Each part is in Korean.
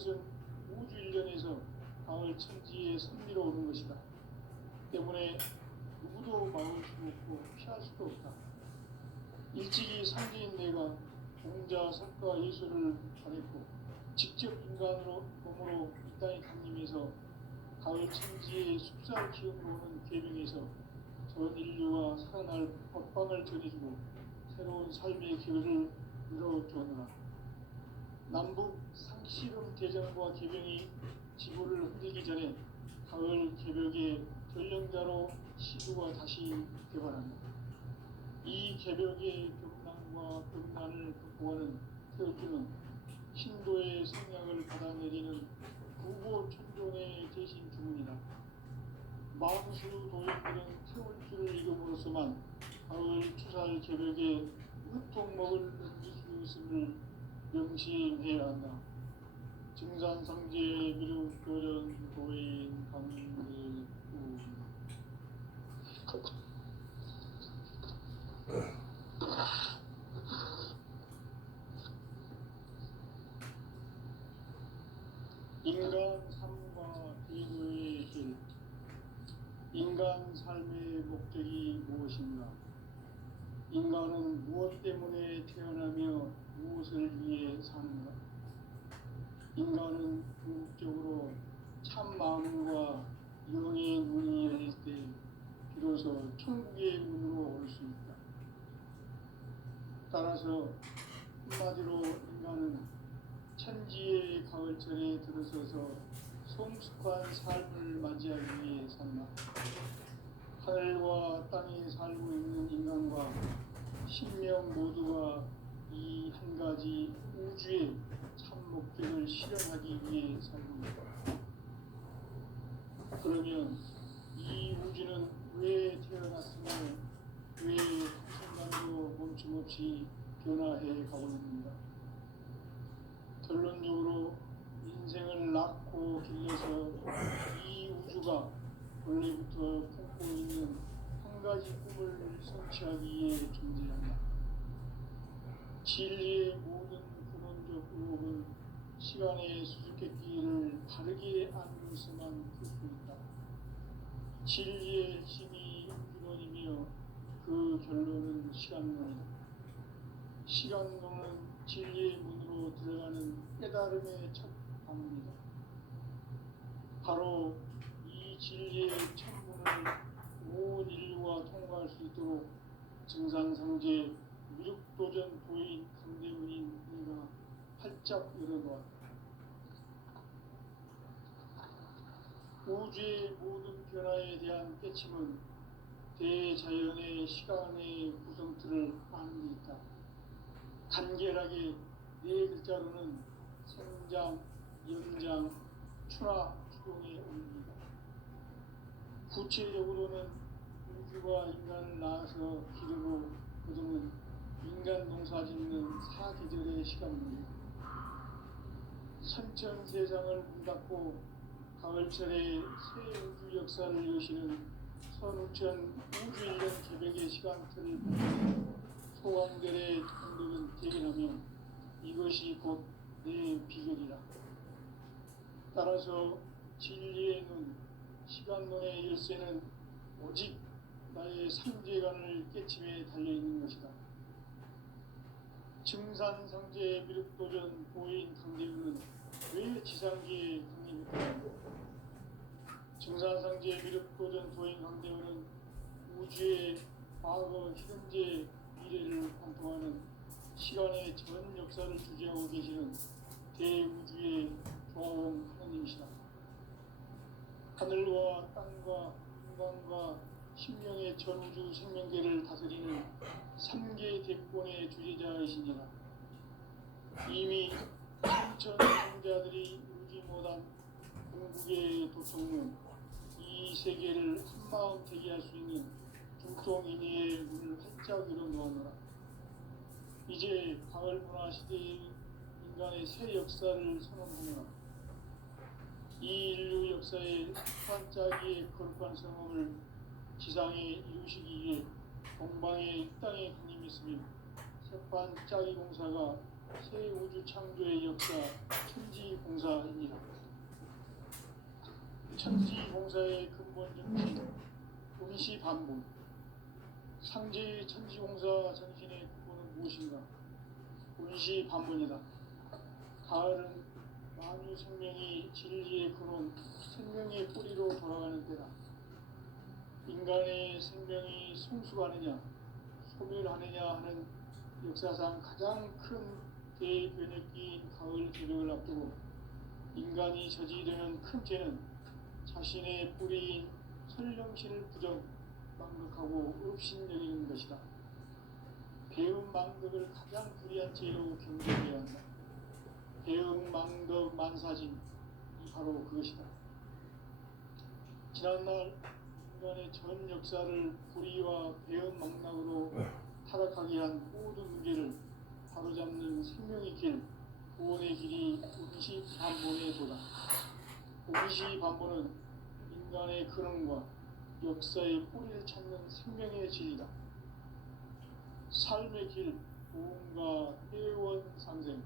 이것은 우주 일련에서 가을 천지의 선미로 오는 것이다. 때문에 누구도 막을 수 없고 피할 수도 없다. 일찍이 상제인 내가 공자, 석가, 예술을 전했고 직접 인간으로 몸으로 이 땅에 강림해서 가을 천지의 숲살 기운으로 오는 계명에서 전 인류가 살아날 법방을 전해주고 새로운 삶의 길을 열어주었노라. 남북 상씨름 대전과 계병이 지구를 흔들기 전에 가을 개벽의 전령자로 시두가 다시 개발한다. 이 개벽의 격난과 극난을 극복하는 태극기는 신도의 성량을 받아내리는 구고천종의 대신 주문이다. 망수 도연들은 태울 줄을 이름으로서만 가을 추살 개벽에 으통먹을 넘길 수 있음을 명심해야 한다. 증산상제 미륵도전 도인 강대우. 인간 삶과 비구의 길. 인간 삶의 목적이 무엇인가? 인간은 무엇 때문에 태어나며 무엇을 위해 사는가? 인간은 궁극적으로 참 마음과 영의 문이 열릴 때 비로소 천국의 문으로 올 수 있다. 따라서 한마디로 인간은 천지의 가을철에 들어서서 성숙한 삶을 맞이하기 위해 산다. 하늘과 땅에 살고 있는 인간과 신명 모두가 이 한 가지 우주의 참 목적을 실현하기 위해 살고 있다. 그러면 이 우주는 왜 태어났으며 왜 한순간도 멈춤없이 변화해 가고 있는가? 결론적으로 인생을 낳고 길러서 이 우주가 원래부터 품고 있는 한 가지 꿈을 성취하기 위해 존재한다. 진리의 모든 근원적 의혹은 시간의 수수께끼를 바르게 알면서만 풀 수 있다. 진리의 핵심이 근원이며 그 결론은 시간론이다. 시간론은 진리의 문으로 들어가는 깨달음의 첫 방문이다. 바로 이 진리의 첫 문을 온 인류가 통과할 수 있도록 증산상제 미륵도전 도인 강대문인 우리가 활짝 열어놓았다. 우주의 모든 변화에 대한 깨침은 대자연의 시간의 구성틀을 아는 데 있다. 간결하게 네 글자로는 생장, 연장, 추나 추동의 의미다. 구체적으로는 우주가 인간을 낳아서 기르고 거두는 인간 농사 짓는 사계절의 시간입니다. 선천 세상을 문 닫고 가을철에 새 우주 역사를 여시는 선우천 우주 1년 개벽의 시간틀을 소강들의 정들은 대견하며 이것이 곧 내 비결이라. 따라서 진리의 눈, 시간론의 열쇠는 오직 나의 상제관을 깨침에 달려있는 것이다. 증산상제 미륵도전 보인 강대우는 왜 지상기에 강림했다? 증산상제 미륵도전 도인 강대우는 우주의 과거, 현재, 미래를 관통하는 시간의 전 역사를 주재하고 계시는 대우주의 조화원 하느님이시다. 하늘과 땅과 인간과 신명의 전우주 생명계를 다스리는 3개 대권의 주제자이시니라. 이미 천천 성자들이 울지 못한 궁극의 도청문, 이 세계를 한마음 되게 할 수 있는 중통인의의 문을 활짝 열어놓았노라. 이제 가을 문화 시대의 인간의 새 역사를 선언하노라. 이 인류 역사의 반짝이의 거룩한 성험을 지상에 이루시기 위해 동방의 이 땅에 강림했으며 색반짝이 공사가 새 우주 창조의 역사 천지 공사입니다. 천지공사의 근본 정신, 운시반본. 상제의 천지공사 정신의 근본은 무엇인가? 운시반본이다. 가을은 만유 생명이 진리의 근원, 생명의 뿌리로 돌아가는 때다. 인간의 생명이 성숙하느냐, 소멸하느냐 하는 역사상 가장 큰 대변혁기인 가을 개벽을 앞두고 인간이 저지르는 큰 죄는 자신의 뿌리인 설령신을 부정, 망극하고 업신여기는 것이다. 배음 망덕을 가장 불의한 죄로 경계해야 한다. 배음 망덕 만사진이 바로 그것이다. 지난날 인간의 전 역사를 불의와 배음 망락으로 타락하게 한 모든 문제를 바로잡는 생명의 길, 구원의 길이 운시반본의 도다. 운시반본은 인간의 근원과 역사의 뿌리를 찾는 생명의 진리다. 삶의 길, 보험과 회원 상생.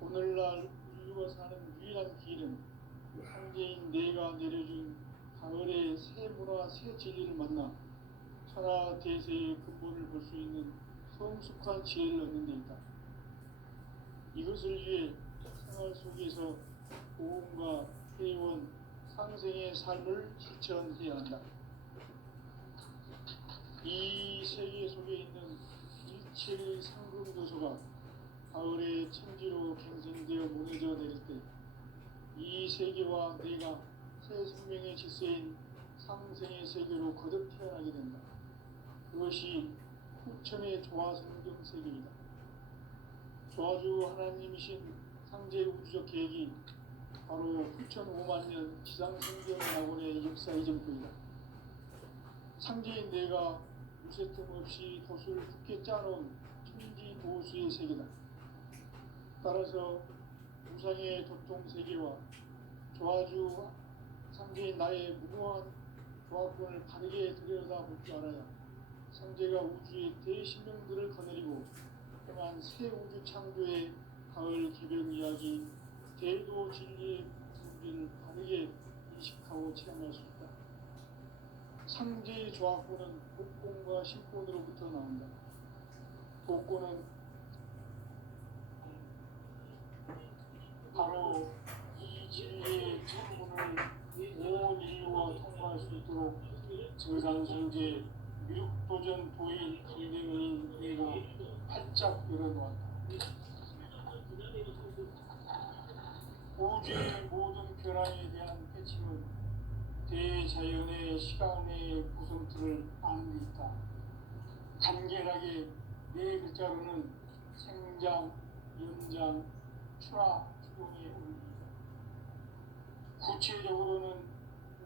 오늘날 인류가 사는 유일한 길은 상제인 내가 내려준 가을의 새 문화, 새 진리를 만나 천하 대세의 근본을 볼 수 있는 성숙한 지혜를 얻는 데 있다. 이것을 위해 생활 속에서 보험과 회원, 상생의 삶을 실천해야 한다. 이 세계 속에 있는 일체의 상금도서가 가을의 천지로 갱생되어 무너져 내릴 때 이 세계와 내가 새 생명의 질서인 상생의 세계로 거듭 태어나게 된다. 그것이 후천의 조화성경 세계이다. 조화주 하나님이신 상제 우주적 계획이 바로 후천 5만 년 지상성경 낙원의 역사 이전부이다. 상제인 내가 무쇠틈 없이 도수를 굳게 짜놓은 천지 도수의 세계다. 따라서 우상의 도통 세계와 조화주 상제인 나의 무모한 조화권을 바르게 들여다볼 줄 알아야 상제가 우주의 대신명들을 거느리고 행한 새 우주 창조의 가을 개벽 이야기, 대도 진리의 문제를 바르게 인식하고 체험할 수 있다. 상제의 조화권은 복권과 신권으로부터 나온다. 복권은 바로 이 진리의 창문을 온 인류가 통과할 수 있도록 저산성제 미륵도전 도인 강대문인 내가 활짝 열어놓았다. 우주의 모든 변화에 대한 패침은 대자연의 시간의 구성틀을 아는 데 있다. 간결하게 네 글자로는 생장, 연장, 출하, 추동의 의미이다. 구체적으로는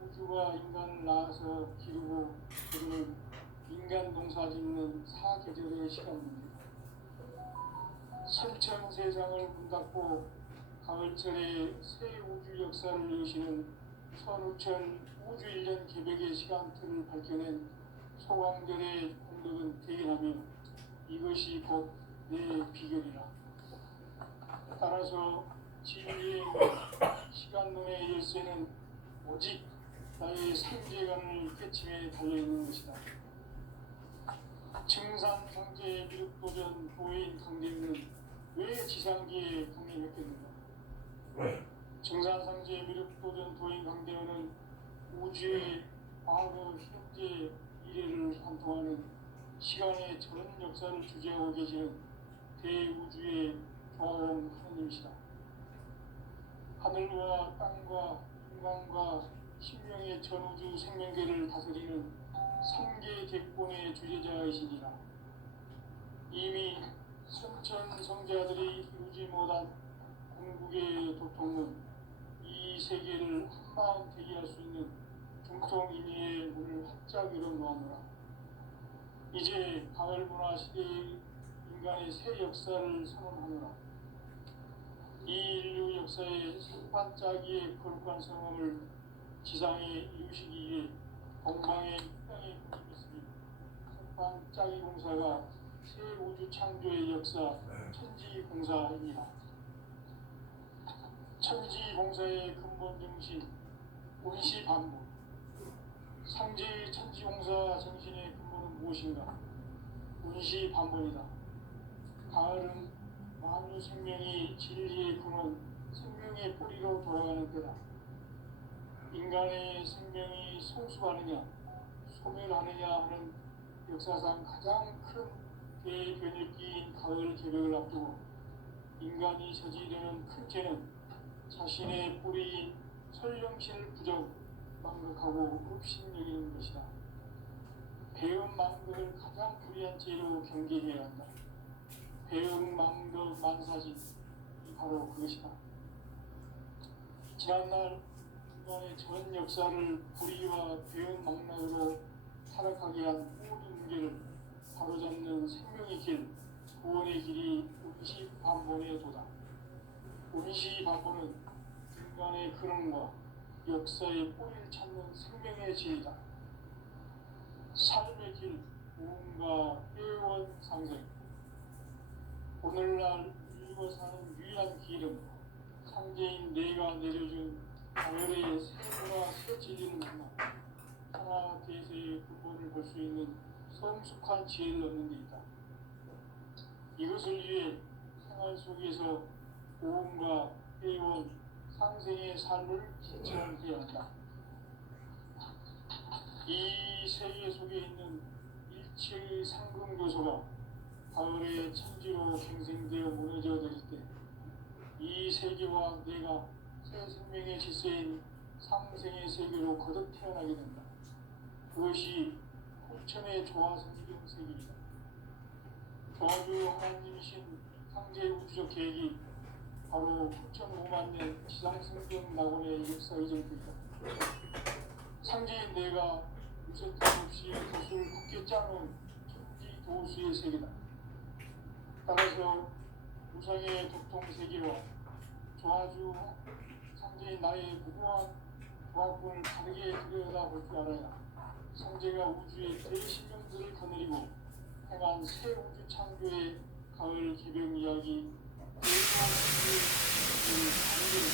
우주가 인간을 낳아서 기르고 그리는 인간 농사 짓는 사계절의 시간 문제다. 설천 세상을 문 닫고 가을철에 새 우주 역사를 여시는 선우천 우주 1년 개벽의 시간틀을 밝혀낸 소광절의 공덕은 대견하며 이것이 곧 내 비결이라. 따라서 진리의 시간론의 열쇠는 오직 나의 상제관을 깨침에 달려있는 것이다. 증산상제의 미륵도전 도인 강대문은 왜 지상기에 강림했겠는가? 증산상제의 미륵도전 도인 강대문은 우주의 과거, 현재, 미래를 관통하는 시간의 전 역사를 주재하고 계시는 대우주의 조화원 하느님이시다. 하늘과 땅과 인간과 신명의 전우주 생명계를 다스리는 삼계 객본의 주제자이시니라. 이미 선천 성자들이 이루지 못한 궁극의 도통은 이 세계를 한마음 되게 할 수 있는 중통인의의 문을 활짝 열어놓았노라. 이제 가을 문화 시대의 인간의 새 역사를 선언하노라. 이 인류 역사의 선반짜기의 거룩한 성험을 지상에 이루시기 위해 동방의 땅에 있으니 선반짜기 공사가 새 우주 창조의 역사 천지공사입니다. 천지공사의 근본 정신 온시반복. 상제의 천지공사 정신의 근본은 무엇인가? 온시반복이다. 가을은 만유 생명이 진리의 근원, 생명의 뿌리로 돌아가는 때다. 인간의 생명이 성숙하느냐, 소멸하느냐 하는 역사상 가장 큰 대변혁기인 가을 개벽을 앞두고 인간이 저지르는 큰 죄는 자신의 뿌리인 설령실 부정, 망극하고 흡신여기는 것이다. 배은 망극을 가장 불의한 죄로 경계해야 한다. 배은 망극 만사진, 바로 그것이다. 지난날 인간의 전 역사를 불의와 배은 망락으로 타락하게 한 모든 문제를 바로잡는 생명의 길, 구원의 길이 온시반본의 도다. 온시반본은 인간의 근원과 역사의 뿌리를 찾는 생명의 진리다. 삶의 길, 무언가 회원 상생. 오늘날 인류가 사는 유일한 길은 상제인 내가 내려준 가을의 새문화 새 진리를 만나 하나 대세의 근본을 볼 수 있는 성숙한 지혜를 얻는 데 있다. 이것을 위해 생활 속에서 보험과 회원, 상생의 삶을 실천해야 한다. 이 세계 속에 있는 일체의 상금 요소가 가을의 천지로 갱생되어 무너져 내릴 때 이 세계와 내가 새 생명의 질서인 상생의 세계로 거듭 태어나게 된다. 그것이 후천의 조화성경 세계이다. 조화주 하나님이신 상제 우주적 계획이 바로 후천 5만 년 지상성경 낙원의 역사 이전입니다. 상제인 내가 무쇠틈 없이 돛을 굳게 짜놓은 천지 도수의 세계다. 따라서 우상의 독통 세계와 조화주 상제인 나의 무고한 조합군을 다르게 들여다볼 줄 알아야 상제가 우주의 대신령들을 거느리고 행한 새 우주 창조의 가을 개벽 이야기 대조의 관계를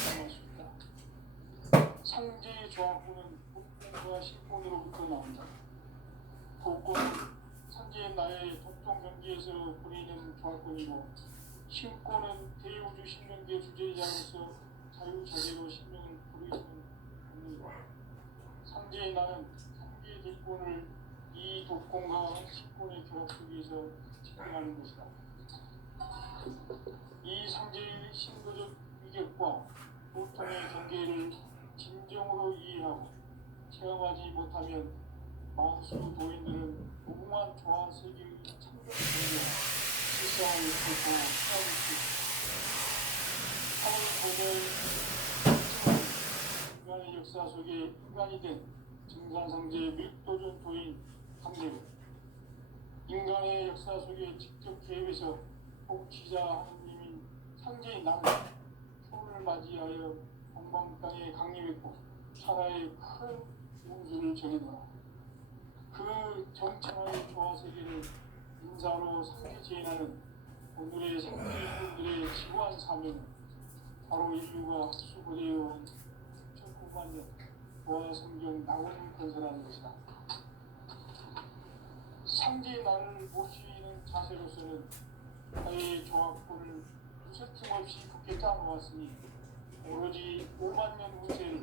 실감할 수 있다. 상제의 조합군은 복권과 신권으로부터 나온다. 복권은 상제의 나의 독통 경지에서 보내는 조합군이고 신권은 대우주 신명계 주제자로서 자유자재로 신명을 부르시는 권리이다. 상제의 나는 상계 대권을 이 독권과 신권의 결합 속에서 집행하는 것이다. 이 상제의 신도적 위격과 보통의 경계를 진정으로 이해하고 체험하지 못하면 만수 도인들은 무궁한 조화 세계의 창조 경계와 실상을 결코 체험할 수 있다. 하늘 고대 인간의 역사 속에 인간이 된 증산상제의 밀도전 도인 강제로 인간의 역사 속에 직접 개입해서 복지자 하느님인 상제인 나는 초를 맞이하여 동방 땅에 강림했고 천하의 큰 우주를 정해놓아 그 정천하의 조화 세계를 인사로 상계 재현하는 오늘의 상제인들의 지구한 사명은 바로 인류가 수고되어 9만 년 조화 성경 낙원을 건설하는 것이다. 상제의 나를 모시는 자세로서는 나의 조합권을 무쇠틈 없이 굳게 짜놓았으니 오로지 5만 년 운세를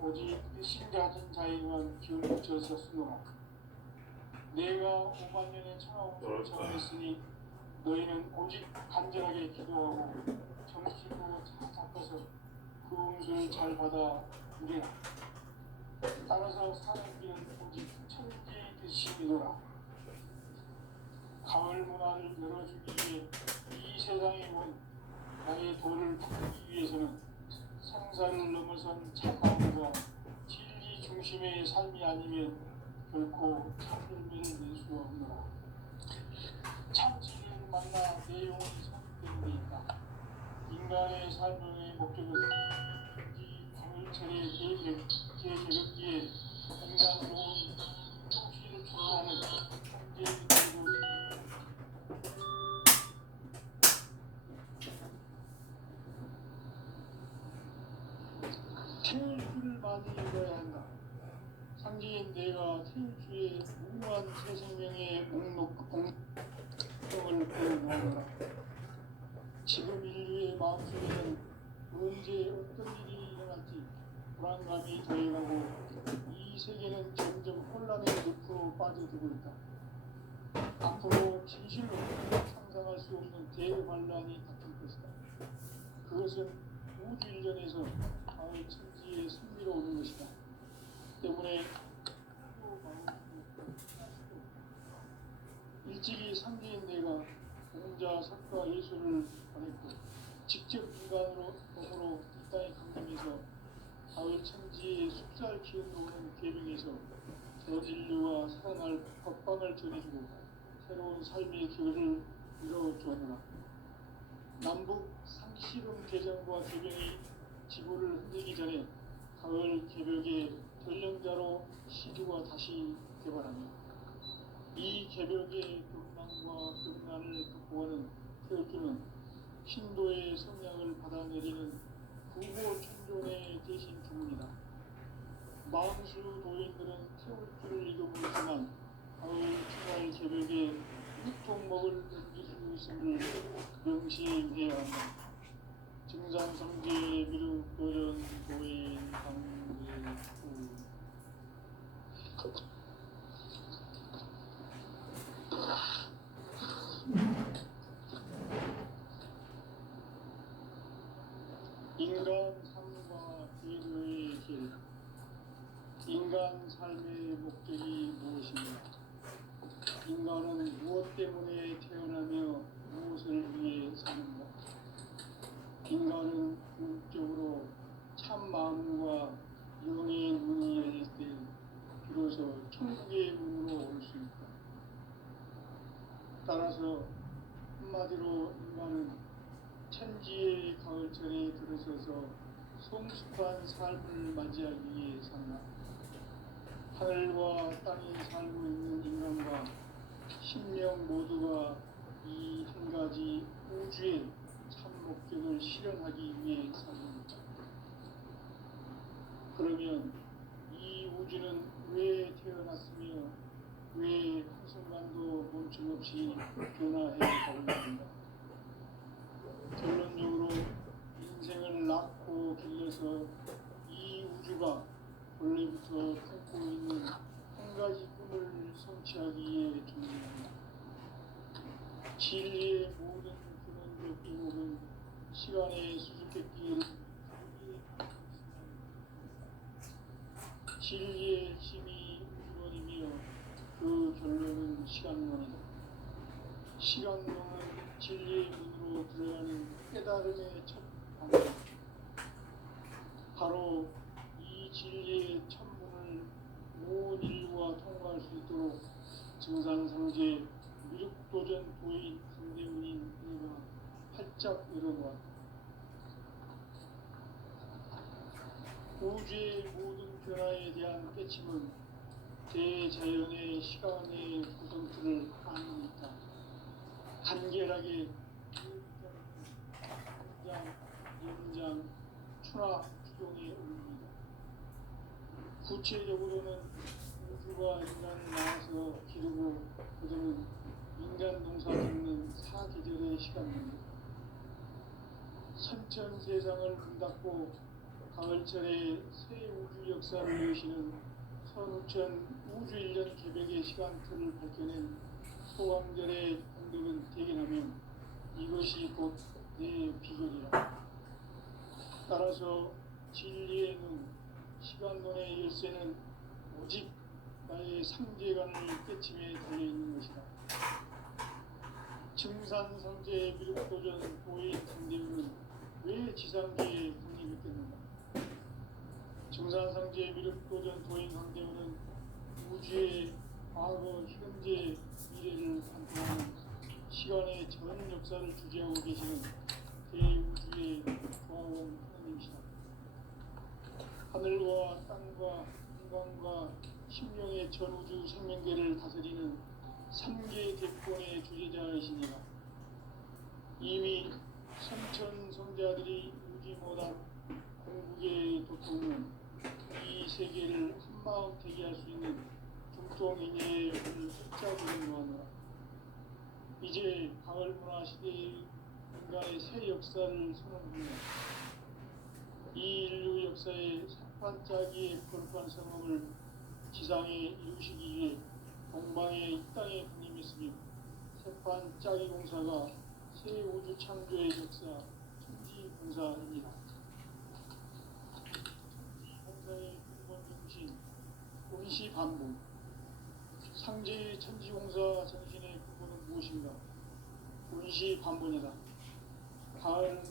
오직 신자진 자에만 기울여져서 쓰노라. 내가 5만 년의 천하운수를 정했으니 너희는 오직 간절하게 기도하고 정식으로 잘 잡아서 그 운수를 잘 받아 누리라. 따라서 사는 길은 오직 천지 뜻이노라. 가을 문화를 열어주기 위해 이 세상에 온 나의 도를 풀기 위해서는 생사를 넘어선 참마음과 진리 중심의 삶이 아니면 결코 참열매를 낼 수 없노라. 참진리를 만나 내 영혼이 성립되는 데 있다. 인간의 삶의 목적은 이 가을철의 계획기에 인간으로운 통치를 추구하는 경제의 많이 읽어야 한다. 상제인 내가 태일주의 무한 새 생명의 공을 보여놓으라. 지금 인류의 마음속에는 언제 어떤 일이 일어날지 불안감이 더해가고 이 세계는 점점 혼란의 늪으로 빠져들고 있다. 앞으로 진실로 상상할 수 없는 대환란이 닥칠 것이다. 그것은 우주 일전에서 바울 천지의 승리로 오는 것이다. 때문에 일찍이 상대인 내가 공자, 석가, 예수를 보냈고 직접 인간으로 몸으로 이 땅에 강림해서 바울 천지의 숫살 키워놓는 계명에서 저진류와 살아날 법방을 전해주고 새로운 삶의 길을 이뤄주었노라. 남북 상시름 개정과 개병이 지구를 흔들기 전에 가을 개벽의 전령자로 시주가 다시 개발하며 이 개벽의 극망과 극난을 극복하는 태울주는 신도의 성량을 받아내리는 구호 천존의 대신 주문이다. 마음수 도인들은 태울주를 이름으로지만 가을 추가의 개벽에 육통목을 넘길 수 있음을 명시해야 한다. 증상성제 미륵도전 도인 강제후 인간 삶과 제도의 길. 인간 삶의 목적이 무엇인가? 인간은 무엇 때문에 태어나며 무엇을 위해 사는가? 인간은 궁극적으로 참 마음과 영의 문이 열릴 때 비로소 천국의 문으로 올 수 있다. 따라서 한마디로 인간은 천지의 가을철에 들어서서 성숙한 삶을 맞이하기 위해 산다. 하늘과 땅에 살고 있는 인간과 신명 모두가 이 한 가지 우주의 참 목적을 실현하기 위해 삽니다. 그러면 이 우주는 왜 태어났으며 왜 한순간도 멈춤없이 변화해 가고 있는가? 결론적으로 인생을 낳고 길러서 이 우주가 원래부터 품고 있는 한 가지 꿈을 성취하기 위해 존재합니다. 진리의 모든 근원적 이목은 시간의 수수께끼를 진리의 힘이 우주론이며 그 결론은 시간론이다. 시간론은 진리의 문으로 들어가는 깨달음의 첫 방법. 바로 이 진리의 천문을 온 인류가 통과할 수 있도록 증산상제 미륵도전 도인 강대문인 내가 활짝 열어놓았다. 우주의 모든 변화에 대한 깨침은 대자연의 시간의 구성틀을 아는 있다. 간결하게 성장, 연장, 추락, 추동에 오릅니다. 구체적으로는 우주가 인간을 낳아서 기르고 그들은 인간 농사 짓는 사계절의 시간입니다. 선천 세상을 문 닫고 가을철에 새 우주 역사를 여시는 선우천 우주 1년 개벽의 시간틀을 밝혀낸 소강절의 공덕은 대견하며 이것이 곧 내 비결이라. 따라서 진리의 눈, 시간론의 열쇠는 오직 나의 상제관을 깨침에 달려있는 것이다. 증산상제 미륵도전 도인 강대문은 왜 지상계에 독립했겠는가? 증산상제 미륵도전 도인 강대문은 우주의 과거, 현재, 미래를 관통하는 시간의 전 역사를 주재하고 계시는 대우주의 조화원 하나님이시다. 하늘과 땅과 인간과 심령의 전우주 생명계를 다스리는 3개 대권의 주제자이시니라. 이미 선천 성자들이 울지 못한 공국의 도통은 이 세계를 한마음 되게 할 수 있는 중동인의 역을 숫자부는 노하노라. 이제 가을 문화 시대의 인간의 새 역사를 선언합니다. 이 인류 역사의 산판짜기의 거룩한 성험을 지상에 이루시기 위해 동방의 이 땅에 군림했으며 새판짜기 공사가 새 우주 창조의 역사 천지 공사입니다. 공사의 근본 정신 운시 반복. 상제의 천지공사 정신의 근본은 무엇인가? 운시 반본이다. 가을은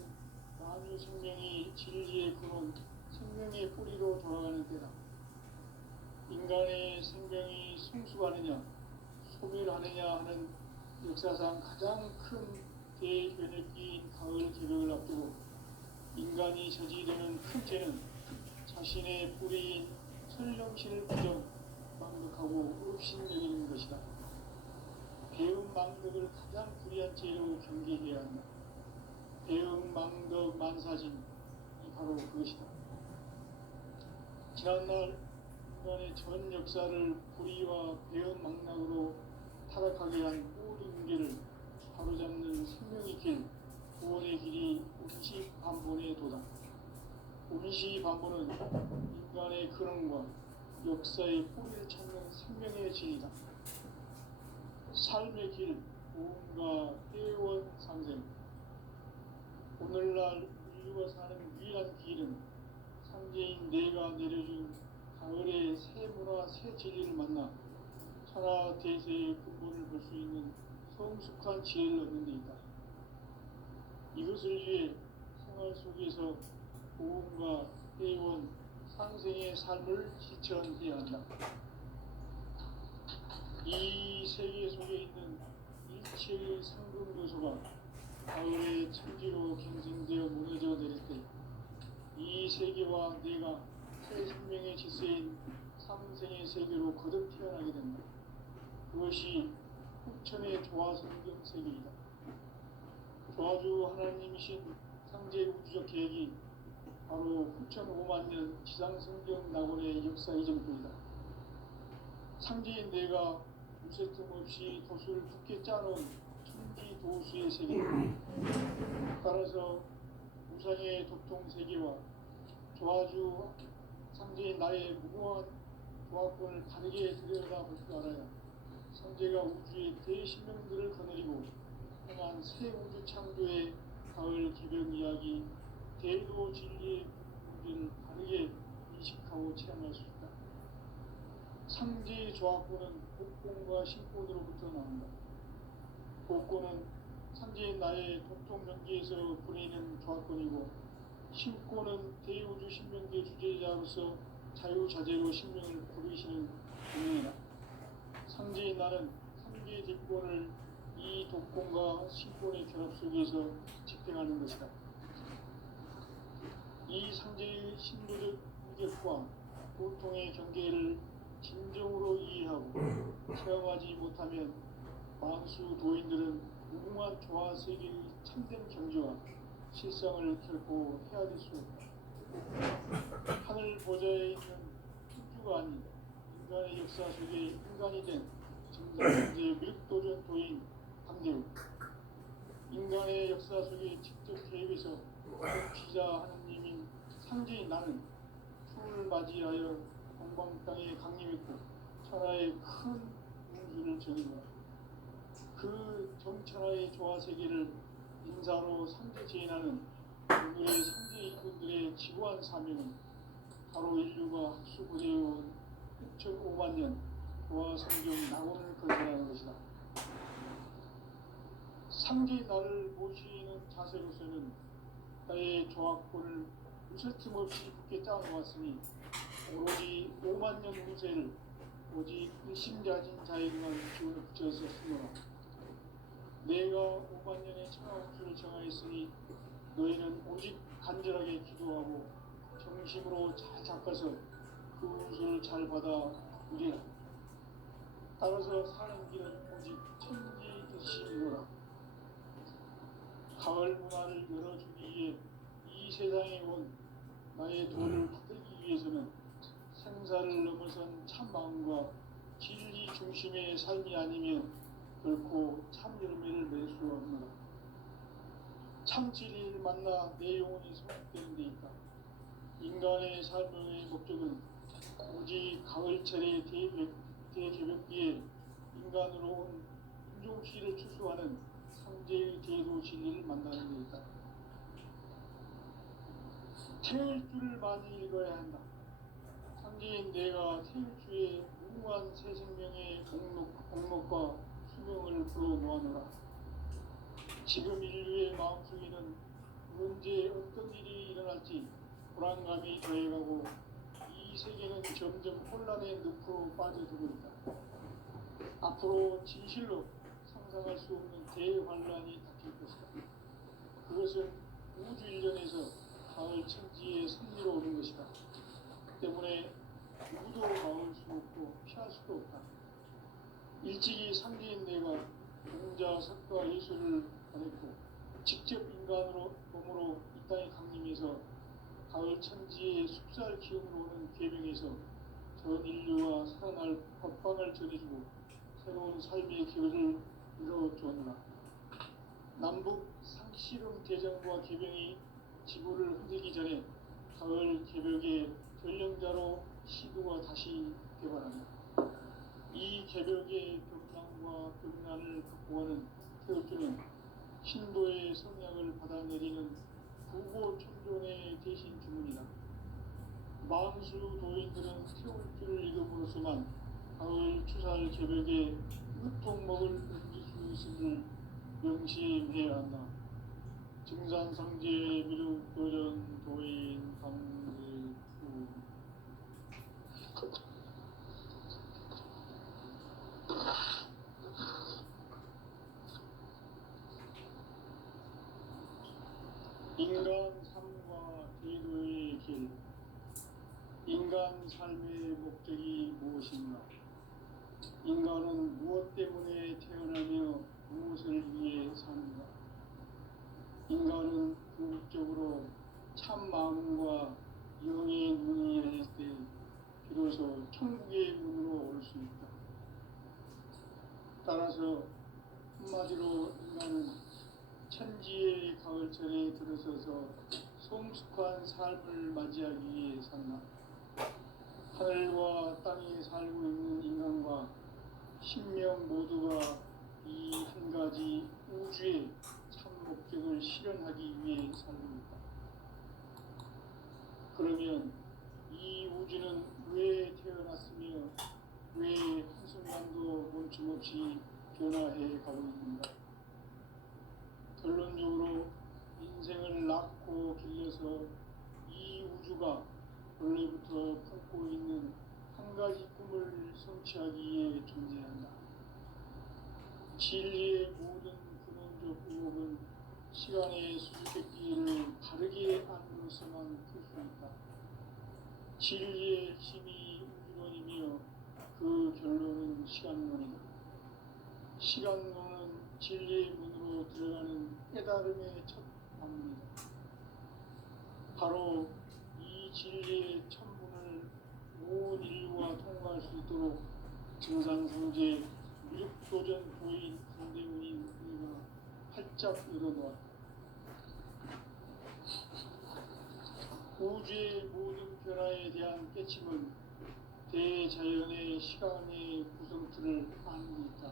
만유 생명이 진리의 근원, 생명의 뿌리로 돌아가는 때다. 인간의 생명이 성숙하느냐, 소멸하느냐 하는 역사상 가장 큰 대변혁기인 가을 개벽을 앞두고 인간이 저지르는 큰 죄는 자신의 뿌리인 설령신을 부정, 망덕하고 업신여기는 것이다. 배음 망덕을 가장 불의한 죄로 경계해야 한다. 배음 망덕 만사진이 바로 그것이다. 지난날 인간의 전 역사를 불의와 배음 망락으로 타락하게 한 모든 문제를 바로잡는 생명의 길, 구원의 길이 운시 반본의 도다. 운시 반본은 인간의 근원과 역사의 뿌리를 찾는 생명의 진이다. 삶의 길, 무언가 회원 상생. 오늘날 인류가 사는 유일한 길은 상제인 내가 내려준 가을의 새 문화, 새 진리를 만나 천하 대세의 근본을 볼 수 있는 성숙한 지혜를 얻는 데 있다. 이것을 위해 생활 속에서 무언가 회원 상생의 삶을 실천해야 한다. 이 세계 속에 있는 일체의 상금 요소가 가을의 천지로 갱생되어 무너져 내릴 때 이 세계와 내가 새 생명의 질서인 상생의 세계로 거듭 태어나게 된다. 그것이 후천의 조화성경 세계이다. 조화주 하나님이신 상제 우주적 계획이 바로 후천 5만 년 지상성경 낙원의 역사 이전뿐이다. 상제인 내가 무쇠 틈 없이 도수를 굳게 짜놓은 천지 도수의 세계다. 따라서 우상의 도통 세계와 조화주 상제인 나의 무모한 조화권을 다르게 들여다볼 줄 알아야 상제가 우주의 대신명들을 거느리고 행한 새 우주 창조의 가을 기병 이야기, 대도 진리의 문제를 다르게 인식하고 체험할 수 있다. 상제의 조화권은 복권과 신권으로부터 나온다. 복권은 상제인 나의 도통 명계에서 보내는 조화권이고 신권은 대우주 신명계 주제자로서 자유자재로 신명을 부르시는 운명이다. 상제인 나는 상계 뒷권을 이 독권과 신권의 결합 속에서 집행하는 것이다. 이 상제의 신도적 인격과 고통의 경계를 진정으로 이해하고 체험하지 못하면 만수 도인들은 무궁한 조화 세계의 참된 경지와 실상을 결코 헤아릴 수 없다. 하늘 보좌에 있는 천주가 아닌 인간의 역사 속에 인간이 된 정상의 밀도전 도인 강대우. 인간의 역사 속에 직접 개입해서 지자 하느님인 상제인 나는 추을 맞이하여 동방 땅에 강림했고 천하의 큰 우주를 정의하라. 그 정천하의 조화 세계를 인사로 상제 제인하는 오늘의 상제 일꾼들의 지구한 사명은 바로 인류가 학수 보내어온 6,5만 년 조화 성경 낙원을 건설하는 것이다. 상제 나를 모시는 자세로서는 나의 조화권을 무쇠 틈 없이 굳게 짜놓았으니 오로지 5만 년 운세를 오직 일심자진 자에게만 기운을 붙여서 쓰노라. 내가 5만 년의 천하 운수를 정하였으니 너희는 오직 간절하게 기도하고 정심으로 잘 잡아서 그 운수를 잘 받아 누리라. 따라서 사는 길은 오직 천지일심이노라. 가을 문화를 열어주기 위해 이 세상에 온 나의 도를 받들기 위해서는 생사를 넘어선 참마음과 진리 중심의 삶이 아니면 결코 참 열매를 맺을 수 없노라. 참 진리를 만나 내 영혼이 성숙되는 데 있다. 인간의 삶의 목적은 오직 가을철의 대개벽기에 인간으로 온 인종시를 추수하는 상제의 대도 진리를 만나는 데 있다. 태일 주를 많이 읽어야 한다. 상제인 내가 태일 주의 무궁한 새 생명의 공목과 수명을 불어모아노라. 지금 인류의 마음속에는 언제 어떤 일이 일어날지 불안감이 더해가고 이 세계는 점점 혼란의 늪으로 빠져들고 있다. 앞으로 진실로 상상할 수 없는 대환란이 닥칠 것이다. 그것은 우주 일련에서 가을 천지의 섭리로 오는 것이다. 때문에 누구도 막을 수 없고 피할 수도 없다. 일찍이 상제인 내가 공자, 석가, 예수를 보냈고 직접 인간으로 몸으로 이 땅에 강림해서 가을 천지의 숲살 기운으로 오는 계명에서 전 인류와 살아날 법방을 전해주고 새로운 삶의 기회를 이뤄주었노라. 남북 상씨름 대전과 계명이 지구를 흔들기 전에 가을 개벽의 전령자로 시도가 다시 개발한다. 이 개벽의 격랑과 격난을 극복하는 태울주는 신도의 성약을 받아내리는 구고천존의 대신 주문이다. 만수 도인들은 태울주를 읽음으로써만 가을 추살 개벽의 으통목을 넘길 수 있음을 명심해야 한다. 증산상제 미륵도전 도인 강제구 인간 삶과 제도의 길. 인간 삶의 목적이 무엇인가? 인간은 무엇 때문에 태어나며 무엇을 위해 사는가? 인간은 궁극적으로 참 마음과 영의 눈이 열릴 때 비로소 천국의 문으로 올 수 있다. 따라서 한마디로 인간은 천지의 가을철에 들어서서 성숙한 삶을 맞이하기 위해 산다. 하늘과 땅에 살고 있는 인간과 신명 모두가 이 한 가지 우주의 참 목적을 실현하기 위해 살고 있다. 그러면 이 우주는 왜 태어났으며 왜 한순간도 멈춤없이 변화해 가고 있는가? 결론적으로 인생을 낳고 길러서 이 우주가 원래부터 품고 있는 한 가지 꿈을 성취하기 위해 존재한다. 진리의 모든 근원적 의혹은 시간의 수수께끼를 바르게 안으로서만 풀 수 있다. 진리의 힘이 우주론이며 그 결론은 시간론이다. 시간론은 진리의 문으로 들어가는 깨달음의 첫 방문이다. 바로 이 진리의 천문을 온 인류가 통과할 수 있도록 증산상제 미륵도전 도인 강대문인 우리가 활짝 열어놓았다. 우주의 모든 변화에 대한 깨침은 대자연의 시간의 구성틀을 아는 데 있다.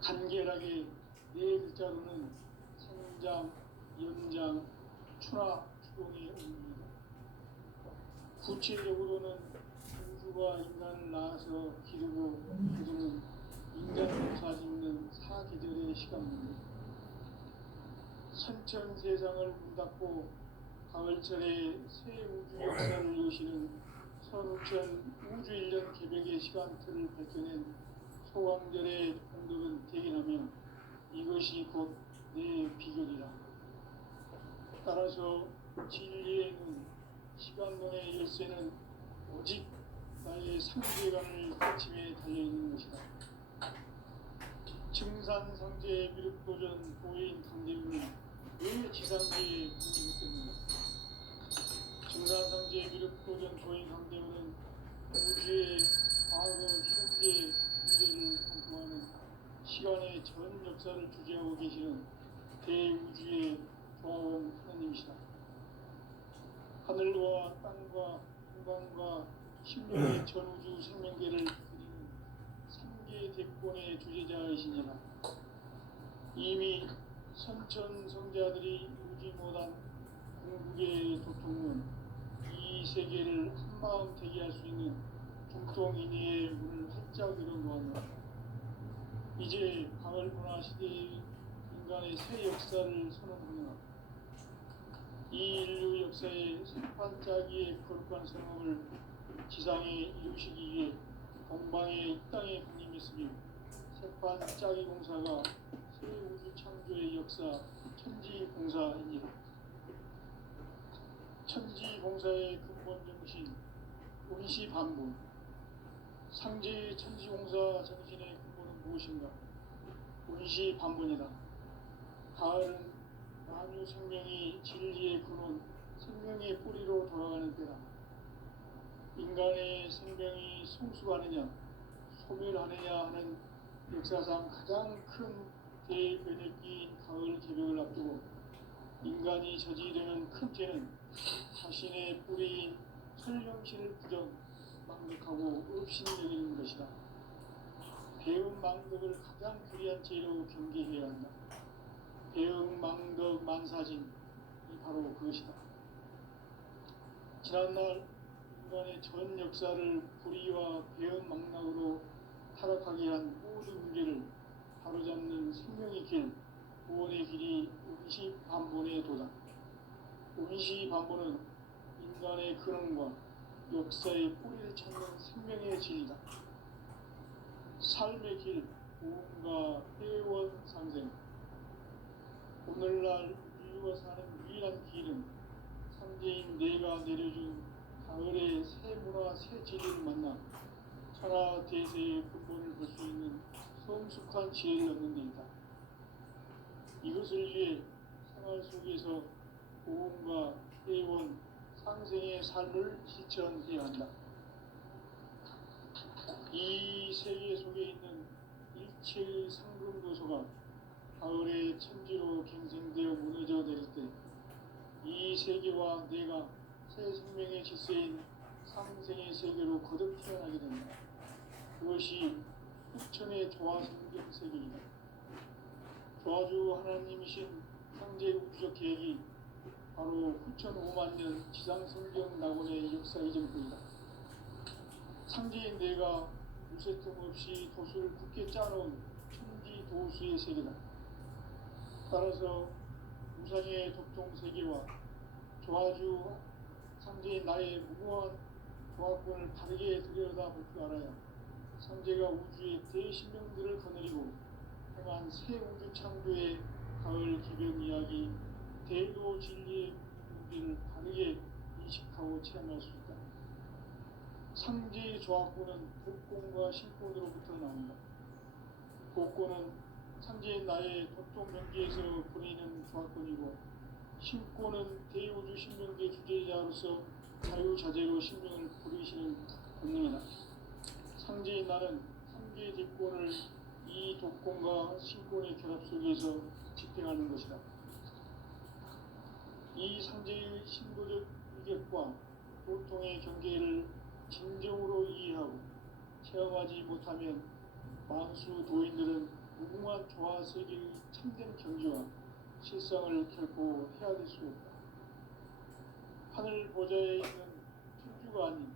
간결하게 네 글자로는 생장, 연장, 추나, 추동의 의미입니다. 구체적으로는 우주가 인간을 낳아서 기르고 그들은 인간 농사 짓는 사계절의 시간입니다. 선천 세상을 문 닫고 가을철에 새 우주 역사를 여시는 선우천 우주 1년 개벽의 시간틀을 밝혀낸 소왕절의 공덕은 대견하며 이것이 곧 내 비결이라. 따라서 진리의 눈, 시간론의 열쇠는 오직 나의 상대감을 깨침에 달려있는 것이다. 증산상제 미륵도전 도인 강대문은 왜 지상계에 문이 있겠는가? 증산상제 미륵도전 도인 강대문은 전 역사를 주재하고 계시는 대우주의 조화원 하나님이시다. 하늘과 땅과 공간과 신명의 전우주 생명계를 그리는 삼계 대권의 주제자이시니라. 이미 선천성자들이 이루지 못한 궁극의 도통은 이 세계를 한마음 되게 할 수 있는 중동인의 문을 활짝 열어놓았노라. 이제 가을문화 시대의 인간의 새 역사를 선언하노라. 이 인류 역사의 생판짜기의 거룩한 성업을 지상에 이루시기 위해 동방의 이 땅에 강림했으며 생판짜기 공사가 새 우주 창조의 역사 천지봉사입니다. 천지봉사의 근본 정신 운시반본. 상제의 천지공사 정신의 근본은 무엇인가? 운시반본이다. 가을은 만유 생명이 진리의 근원, 생명의 뿌리로 돌아가는 때다. 인간의 생명이 성숙하느냐, 소멸하느냐 하는 역사상 가장 큰 대변혁기인 가을 개벽을 앞두고 인간이 저지르는 큰 죄는 자신의 뿌리인 설령실을 부정, 망덕하고 업신여기는 것이다. 배움 망덕을 가장 불의한 죄로 경계해야 한다. 배움 망덕 만사진이 바로 그것이다. 지난날 인간의 전 역사를 불의와 배움 망락으로 타락하게 한 모든 문제를 바로잡는 생명의 길, 구원의 길이 운시반본의 도다. 운시반본은 인간의 근원과 역사의 뿌리를 찾는 생명의 진리다. 삶의 길, 구원과 회원 상생. 오늘날 인류가 사는 유일한 길은 삼재인 내가 내려준 가을의 새 문화 새 진리를 만나 천하 대세의 근본을 볼 수 있는 성숙한 지혜를 얻는 데 있다. 이것을 위해 생활 속에서 구원과 회원 상생의 삶을 실천해야 한다. 이 세계 속에 있는 일체의 상금 요소가 가을의 천지로 갱생되어 무너져 내릴 때 이 세계와 내가 새 생명의 질서인 상생의 세계로 거듭 태어나게 된다. 그것이 후천의 조화성경 세계이다. 조화주 하나님이신 상제 우주적 계획이 바로 후천 5만 년 지상성경 낙원의 역사 이전뿐이다. 상제인 내가 무쇠틈 없이 도수를 굳게 짜놓은 천지 도수의 세계다. 따라서 우상의 도통 세계와 조화주 상제인 나의 무고한 조화권을 바르게 들여다볼 줄 알아야 상제가 우주의 대신명들을 거느리고 행한 새 우주 창조의 가을 기병 이야기 대도 진리의 문제를 바르게 인식하고 체험할 수 있다. 상제의 조화권은 복권과 신권으로부터 나온다. 복권은 상제의 나의 도통 명계에서 보내는 조화권이고 신권은 대우주 신명계 주제자로서 자유자재로 신명을 부르시는 본능이다. 상제의 나는 상계의 뒷권을 이 독권과 신권의 결합 속에서 집행하는 것이다. 이 상제의 신고적 위격과 보통의 경계를 진정으로 이해하고 체험하지 못하면 만수 도인들은 무궁한 조화 세계의 참된 경지와 실상을 결코 헤아릴 수 없다. 하늘 보좌에 있는 천주가 아닌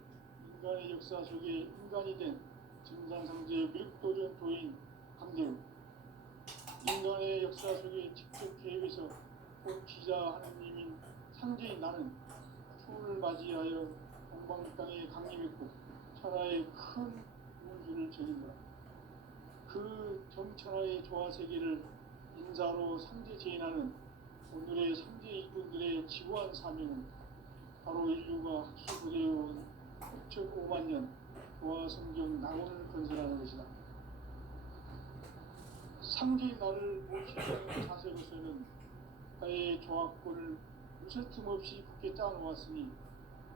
인간의 역사 속에 인간이 된 증산상제 밀도전 도인 강대우, 인간의 역사 속에 직접 계획해서 복지자 하나님인 상제인 나는 추를 맞이하여 동방 땅에 강림했고 천하의 큰 우주를 전인다. 그 정천하의 조화세계를 인사로 상제 제인하는 오늘의 상제 이군들의 지구한 사명은 바로 인류가 학수부대해온 6,5만 년 조화성경 낙원을 건설하는 것이다. 상제의 나를 모시는 자세로서는 나의 조화권을 무쇠 틈 없이 굳게 짜놓았으니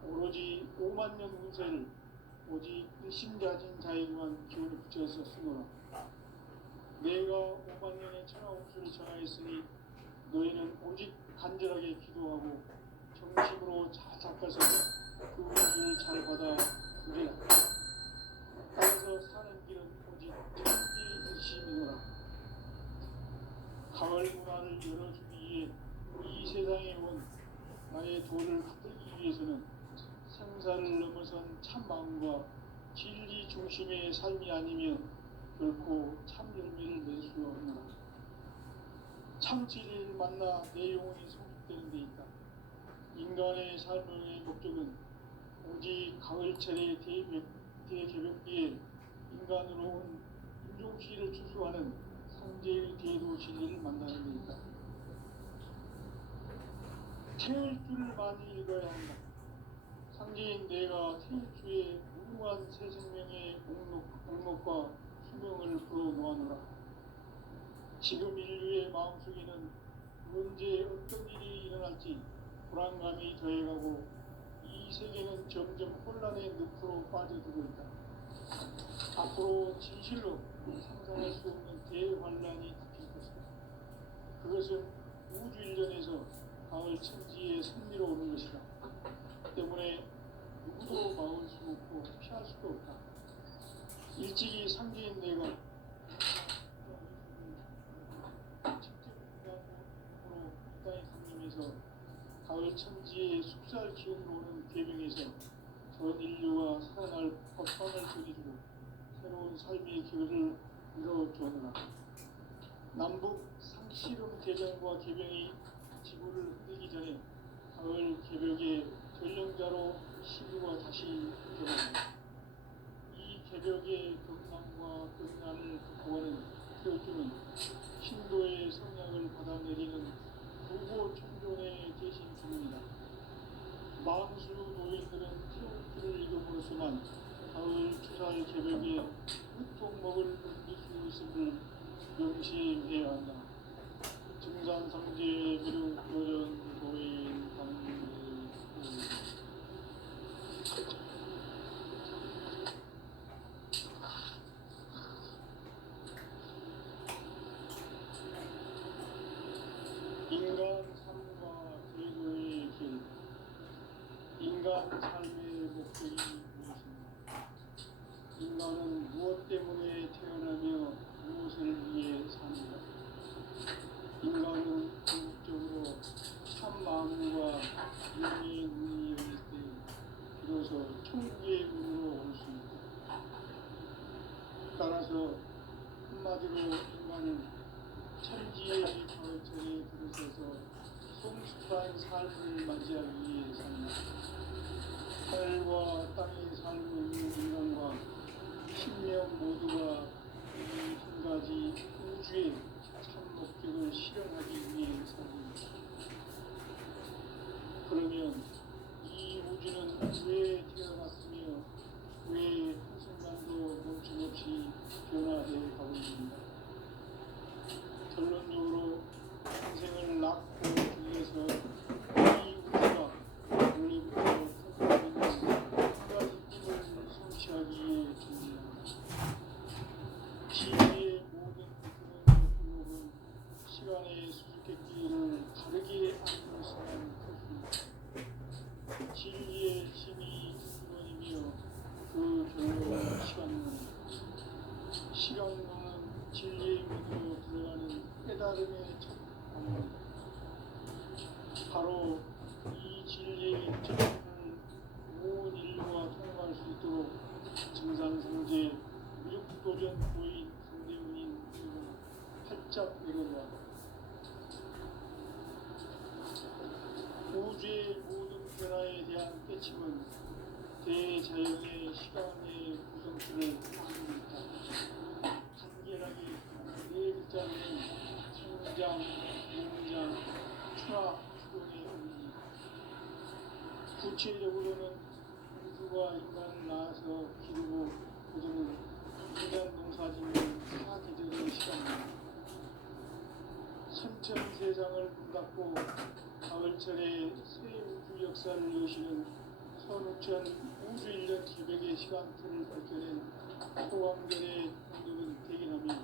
오로지 5만 년 운세를 오직 일심가진 자에게만 기운을 붙여서 쓰노라. 내가 5만 년의 천하홍수를 전하였으니 너희는 오직 간절하게 기도하고 정식으로 잘 닦아서 그 은혜를 잘 받아 누리라. 땅에서 사는 길은 오직 천지이심이노라. 가을 문화를 열어주기 위해 이 세상에 온 나의 도를 받들기 위해서는 생사를 넘어선 참 마음과 진리 중심의 삶이 아니면 결코 참 열매를 낼 수 없노라. 참 진리를 만나 내 영혼이 성숙되는 데 있다. 인간의 삶의 목적은 오직 가을철의 대개벽기에 인간으로 온 인종시를 추수하는 상제의 대도 진리를 만나는 데 있다. 태일 주를 많이 읽어야 한다. 상제인 내가 태일주의 무궁한 새 생명의 목록과 수명을 불어놓아노라. 지금 인류의 마음속에는 언제 어떤 일이 일어날지 불안감이 더해가고 이 세계는 점점 혼란의 늪으로 빠져들고 있다. 앞으로 진실로 상상할 수 없는 대환란이 닥칠 것이다. 그것은 우주 일전에서 가을 천지의 승리로 오는 것이다. 때문에 누구도 막을 수 없고 피할 수도 없다. 일찍이 상제인 내가 첫째 공간으로 이 땅에 강림해서 가을 천지의 숲살 기운으로 오는 계명에서 전 인류가 살아날 법방을 보여주고 새로운 삶의 길을 이뤄주었노라. 남북 상씨름 대전과 개병이 지구를 흔들기 전에 가을 개벽의 전령자로 시구가 다시 일어난다. 이 개벽의 경남과 끝난을 극복하는 태어주는 신도의 성약을 받아내리는 부고 청존의 대신 중입니다. 만수 노인들은 태어주를 이름으로서만 가을 추살 개벽에 흑통목을 옮길 수 있음을 명심해야 한다. 증산상제 미륵 도전 도인 강대 인간 삶과 제도의 길. 인간 삶의 목적이 무엇인가? 인간은 무엇 때문에 태어나며 무엇을 위해 사는가? 인간은 궁극적으로 참 마음과 영의 눈이 열릴 때 비로소 천국의 문으로 올 수 있다. 따라서 한마디로 인간은 천지의 가을철에 들어서서 성숙한 삶을 맞이하기 위해 산다. 하늘과 땅의 삶을 이룬 인간과 신명 모두가 이 한 가지 우주의 참 목적을 실현하기 위해 산다. 그러면 이 우주는 왜 태어났으며 왜 한순간도 멈춤없이 변화해 가고 있는가? 결론적으로 인생을 낳고 죽여서 이 우주가 원래부터 갖고 있는 한 가지 꿈을 성취하기 위해 준비한다. 지혜의 모든 그런 방법은 시간의 수수께끼를 다르게 안으로서만 풀 수 있다. 진리의 힘이 근원이며 그 결론은 시간론이다. 시간론은 진리의 문으로 들어가는 깨달음의 첫 방법이다. 바로 이 진리의 입장을 온 인류가 통과할 수 있도록 증산상제 미륵도전 도인 강대훈인 활짝 내려놓았다. 우주의 모든 변화에 대한 깨침은 대자연의 시간의 구성체를 가지고 있다. 간결하게 네 글자는 성장, 성장, 추락, 추론의 의미입니다. 구체적으로는 우주가 인간을 낳아서 기르고 거두는 인간 농사짓는 사계절의 시간입니다. 선천 세상을 문 닫고 가을철에 새 우주 역사를 여시는 선우천 우주 1년 200의 시간틀을 밝혀낸 소왕절의 공덕은 대기하며